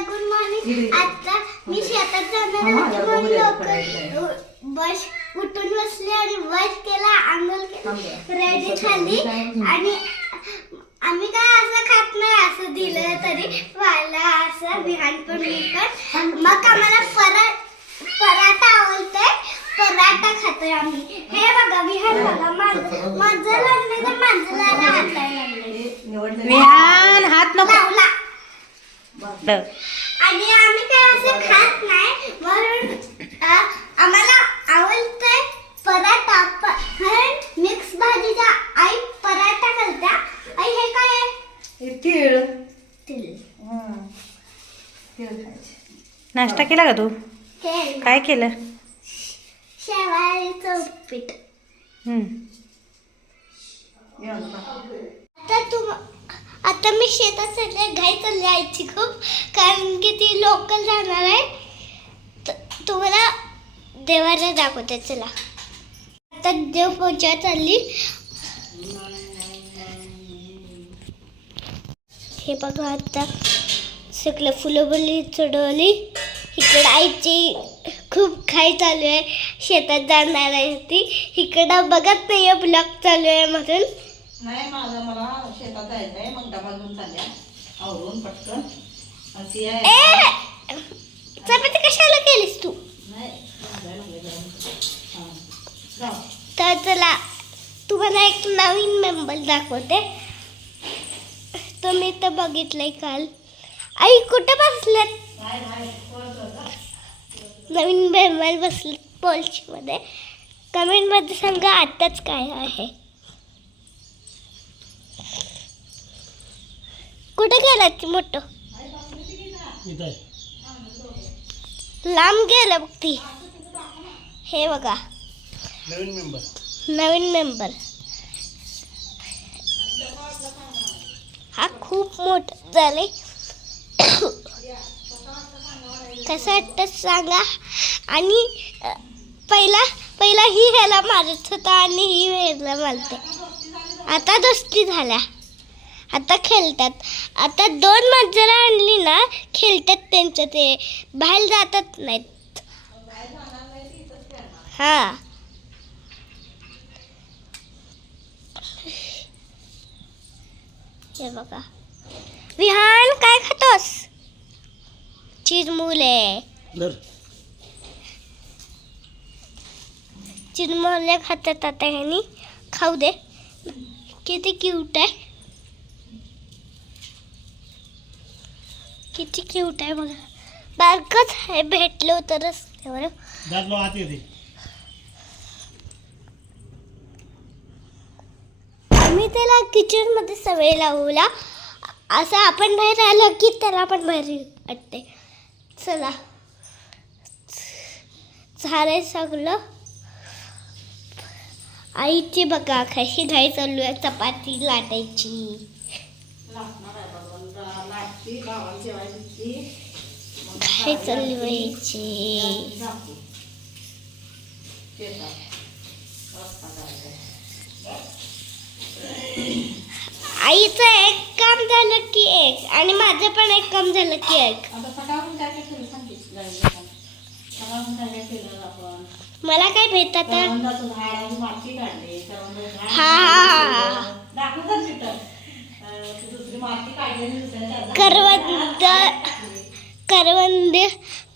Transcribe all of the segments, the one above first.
Good morning. आता मी शेतात जाणार होते म्हणून लवकर बस उठून बसले आणि बस केला, आंघोळ केली, रेडी झाली आणि आम्ही काय असं खात नाही, असं दिलं तरी मला असं विहान पण मी पण. मग आम्हाला पराठा आवडतोय, पराठा खातोय आम्ही. हे बघा विहान बघा, माझं लागले तर माझं हात लागले. विहान हात नको लावला. आणि आम्ही काय असं खात नाही म्हणून आम्हाला आवडतंय पराठा. मिक्स भाजीचा आई पराठा करता. आई हे काय आहे? तीळ. तीळ. नाश्ता केला का तू? काय केलं? शेवाळीचं उपीट. आता मी शेतात चालले, घाई चालली आईची खूप, कारण की ती लोकल जाणार आहे. तुम्हाला देवाला दाखवते, चला. आता देव पूजा चालली. हे बघा आता सगळं फुलं बोलली चढवली. इकडं आईची खूप घाई चालू आहे, शेतात जाणार आहे ती. इकडं बघत नाही ब्लॉग चालू आहे म्हणून. नाही माझं, मला शेतात जायचंय, मग डबा घेऊन चालल्या आवरून पटकन. चपाती कशाला केलीस तू? तर चला तुम्हाला एक नवीन मेंबर दाखवते. तुम्ही तर बघितलंय काल. आई कुठे बसलेत? नवीन मेंबर बसलेत पोल्समध्ये. कमेंट मध्ये सांगा आताच काय आहे. कुठे गेला ती मोठं? लांब गेलं बघ ती. हे बघा नवीन मेंबर. हा खूप मोठा झाले. कसं वाटतं सांगा. आणि पहिला ही ह्याला मारत होता आणि ही ह्याला मारते. आता दोस्ती झाल्या, आता खेळतात. आता 2 मांजरं आणली ना, खेळतात त्यांचं, ते बाहेर जातात नाहीत. हा हे बघा. विहान काय खातोस? चिरमुले. चिरमुले खातात आता ह्यानी. खाऊ दे. किती क्यूट आहे, किती क्यूट आहे बघा. बारकच आहे, भेटलो तरच तेवढं. आम्ही त्याला किचन मध्ये सवय लावला. असं आपण बाहेर आलो की त्याला पण बाहेर वाटते. चला झालंय सगळं. आईची बघा कशी घाई चालू आहे चपाती लाटायची. घाई चालवायची. आईचं एक काम झालं की एक, आणि माझं पण एक काम झालं की एक. मला काय भेटत?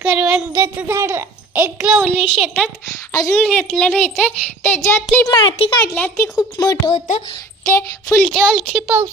करवंदाचं झाड एक लावले शेतात, अजून घेतलं नाही. त्याच्यातली माती काढल्या, ती खूप मोठं होतं. ते फुलच्या वरची पाऊस